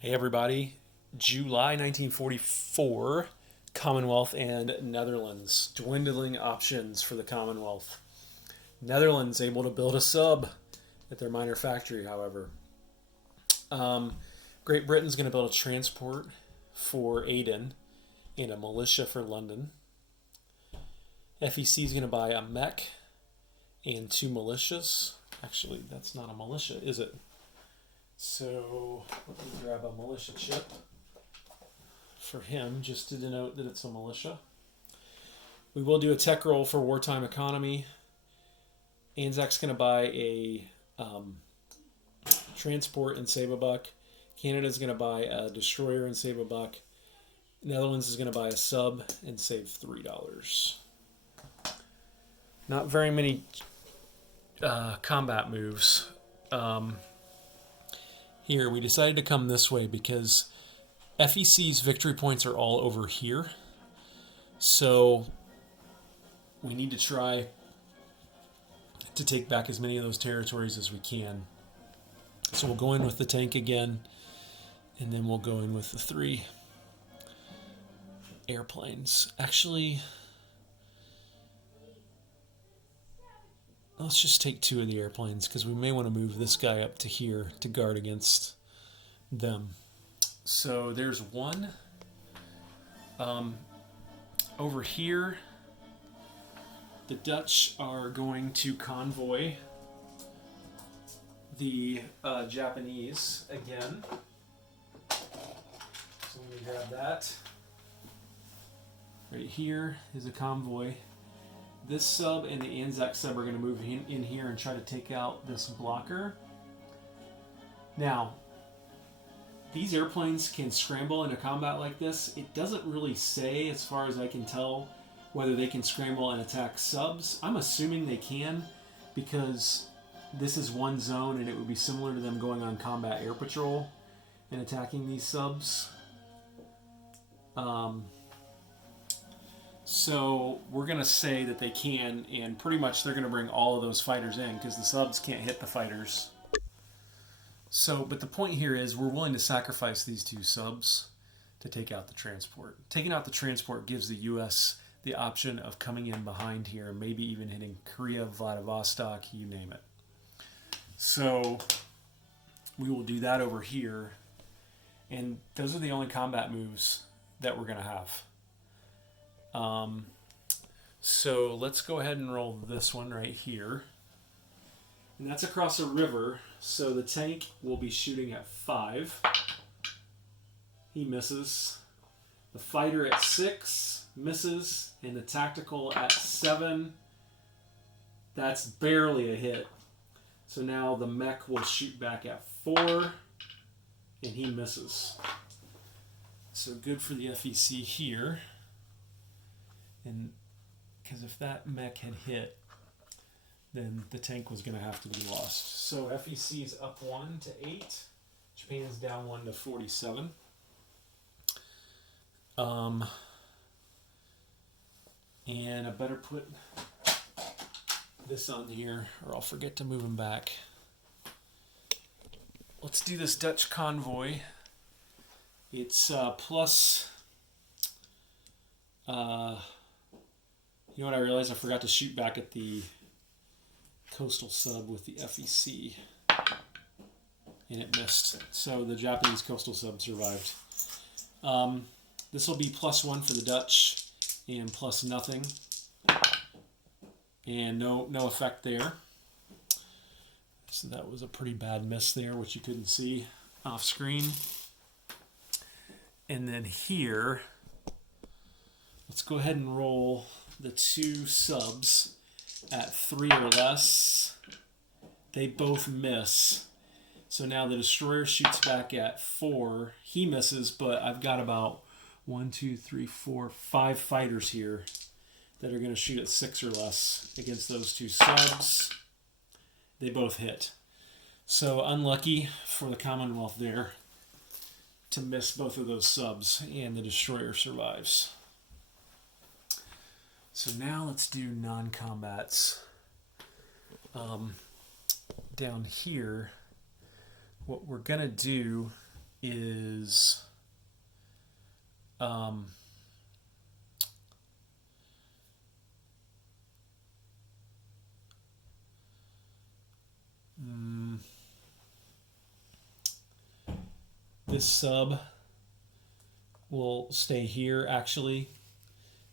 Hey everybody, July 1944, Commonwealth and Netherlands. Dwindling options for the Commonwealth. Netherlands able to build a sub at their minor factory, however. Um, Great Britain's going to build a transport for Aden and a militia for London. FEC is going to buy a mech and two militias. Actually, that's not a militia, is it? So let me grab a militia chip for him just to denote that it's a militia. We will do a tech roll for wartime economy. Anzac's going to buy a transport and save a buck. Canada's going to buy a destroyer and save a buck. Netherlands is going to buy a sub and save $3. Not very many combat moves. Here, we decided to come this way because FEC's victory points are all over here. So we need to try to take back as many of those territories as we can. So we'll go in with the tank again, and then we'll go in with the 3 airplanes. Actually, let's just take 2 of the airplanes because we may want to move this guy up to here to guard against them. So there's one. Over here, the Dutch are going to convoy the Japanese again. So let me grab that. Right here is a convoy. This sub and the Anzac sub are going to move in here and try to take out this blocker. Now, these airplanes can scramble in a combat like this. It doesn't really say, as far as I can tell, whether they can scramble and attack subs. I'm assuming they can because this is one zone and it would be similar to them going on combat air patrol and attacking these subs. So we're going to say that they can, and pretty much they're going to bring all of those fighters in because the subs can't hit the fighters. So, but the point here is we're willing to sacrifice these 2 subs to take out the transport. Taking out the transport gives the U.S. the option of coming in behind here and maybe even hitting Korea, Vladivostok, you name it. So we will do that over here, and those are the only combat moves that we're going to have. So let's go ahead and roll this one right here. And that's across a river, so the tank will be shooting at 5. He misses. The fighter at 6 misses, and the tactical at 7. That's barely a hit. So now the mech will shoot back at 4, and he misses. So good for the FEC here. And because if that mech had hit, then the tank was going to have to be lost. So FEC is up 1 to 8. Japan is down 1 to 47. And I better put this on here or I'll forget to move him back. Let's do this Dutch convoy. It's plus... you know what I realized? I forgot to shoot back at the coastal sub with the FEC. And it missed. So the Japanese coastal sub survived. This will be +1 for the Dutch and plus nothing. And no effect there. So that was a pretty bad miss there, which you couldn't see off screen. And then here, let's go ahead and roll the 2 subs at 3 or less. They both miss. So now the destroyer shoots back at 4. He misses, but I've got about 1, 2, 3, 4, 5 fighters here that are going to shoot at 6 or less against those 2 subs. They both hit. So unlucky for the Commonwealth there to miss both of those subs, and the destroyer survives. So now let's do non-combats. Down here, what we're going to do is this sub will stay here actually,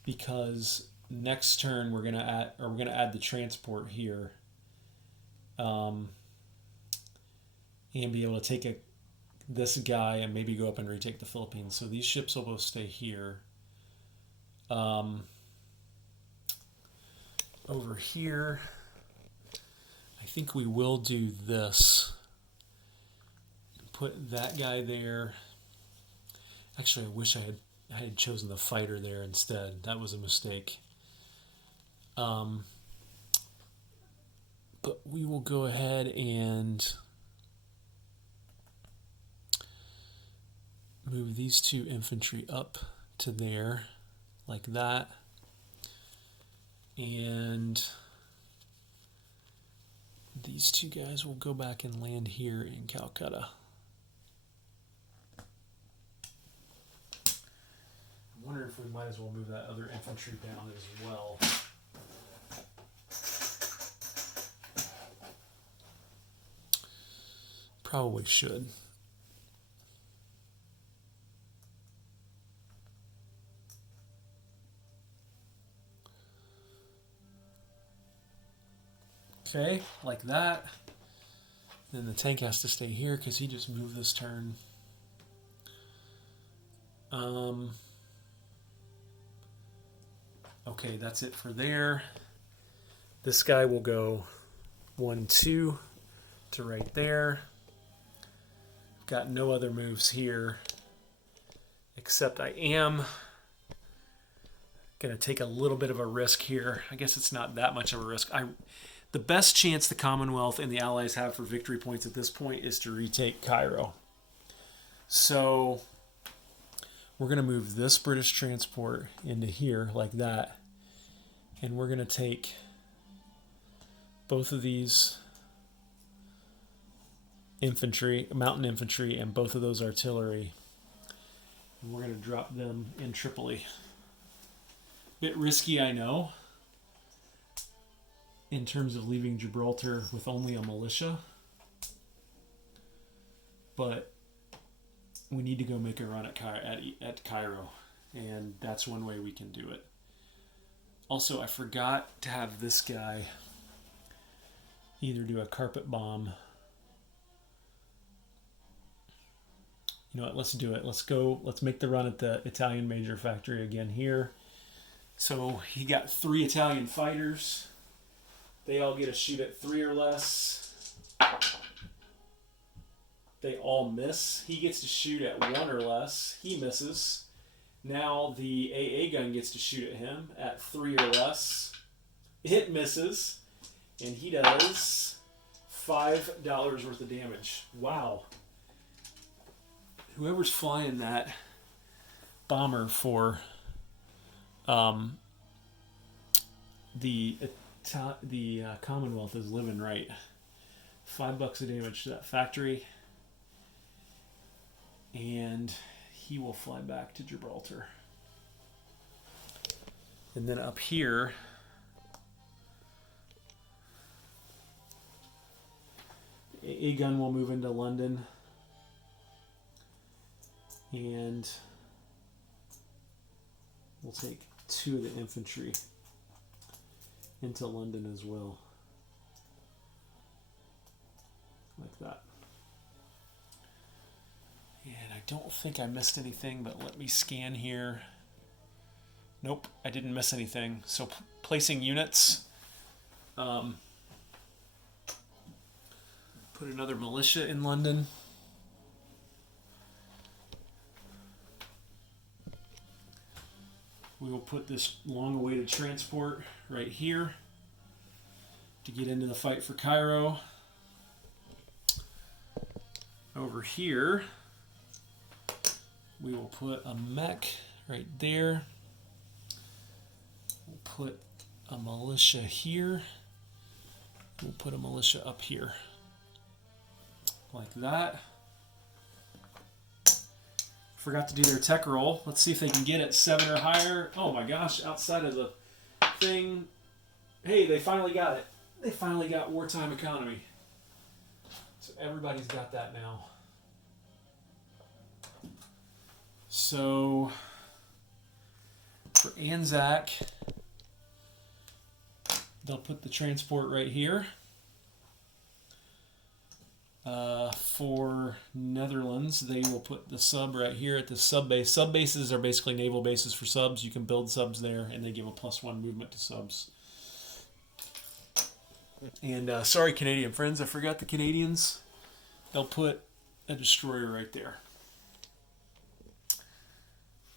because next turn we're gonna add the transport here, and be able to take this guy and maybe go up and retake the Philippines. So these ships will both stay here. Over here, I think we will do this. Put that guy there. Actually, I wish I had chosen the fighter there instead. That was a mistake. But we will go ahead and move these two infantry up to there, like that. And these two guys will go back and land here in Calcutta. I'm wondering if we might as well move that other infantry down as well. Probably should. Okay, like that. Then the tank has to stay here because he just moved this turn. Okay, that's it for there. This guy will go 1, 2 to right there. Got no other moves here, except I am going to take a little bit of a risk here. I guess it's not that much of a risk. The best chance the Commonwealth and the Allies have for victory points at this point is to retake Cairo. So we're going to move this British transport into here like that. And we're going to take both of these infantry, mountain infantry, and both of those artillery. And we're going to drop them in Tripoli. Bit risky, I know, in terms of leaving Gibraltar with only a militia. But we need to go make a run at Cairo. And that's one way we can do it. Also, I forgot to have this guy either do a carpet bomb. You know what, let's do it. Let's make the run at the Italian major factory again here. So he got 3 Italian fighters. They all get to shoot at 3 or less. They all miss. He gets to shoot at 1 or less. He misses. Now the AA gun gets to shoot at him at 3 or less. It misses. And he does $5 worth of damage. Wow. Whoever's flying that bomber for the Commonwealth is living right. $5 of damage to that factory. And he will fly back to Gibraltar. And then up here, a gun will move into London. And we'll take 2 of the infantry into London as well. Like that. And I don't think I missed anything, but let me scan here. Nope, I didn't miss anything. So placing units. Put another militia in London. We will put this long-awaited transport right here to get into the fight for Cairo. Over here, we will put a mech right there. We'll put a militia here. We'll put a militia up here. Like that. forgot to do their tech roll. Let's see if they can get it 7 or higher. Oh my gosh, outside of the thing. Hey, they finally got it. They finally got wartime economy. So everybody's got that now. So for Anzac, they'll put the transport right here. For Netherlands, they will put the sub right here at the sub base. Sub bases are basically naval bases for subs. You can build subs there, and they give a +1 movement to subs. And sorry, Canadian friends, I forgot the Canadians. They'll put a destroyer right there.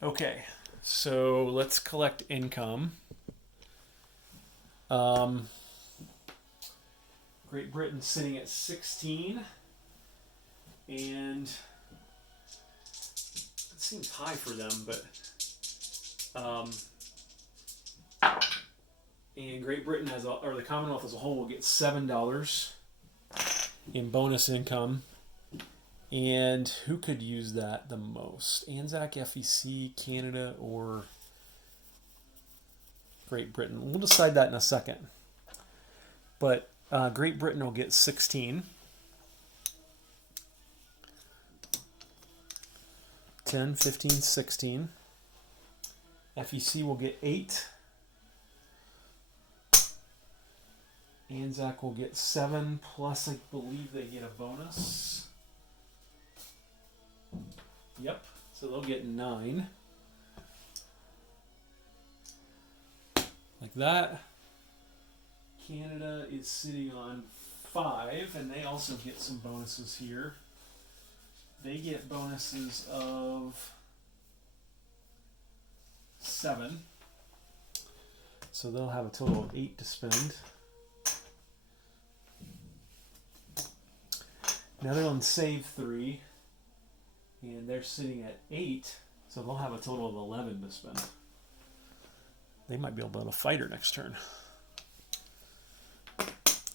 Okay, so let's collect income. Great Britain sitting at 16, and it seems high for them, but and Great Britain or the Commonwealth as a whole will get $7 in bonus income. And who could use that the most? Anzac, FEC, Canada, or Great Britain? We'll decide that in a second. But Great Britain will get 16. 10, 15, 16. FEC will get 8. Anzac will get 7, plus I believe they get a bonus. Yep, so they'll get 9. Like that. Canada is sitting on 5, and they also get some bonuses here. They get bonuses of 7. So they'll have a total of 8 to spend. Netherlands save 3, and they're sitting at 8, so they'll have a total of 11 to spend. They might be able to build a fighter next turn.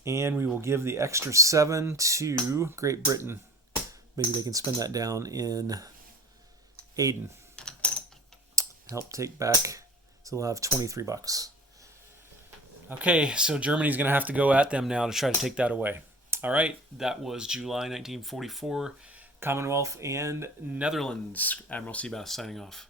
And we will give the extra 7 to Great Britain. Maybe they can spend that down in Aden. Help take back, so they'll have $23. Okay, so Germany's going to have to go at them now to try to take that away. All right, that was July 1944, Commonwealth and Netherlands. Admiral Seabass signing off.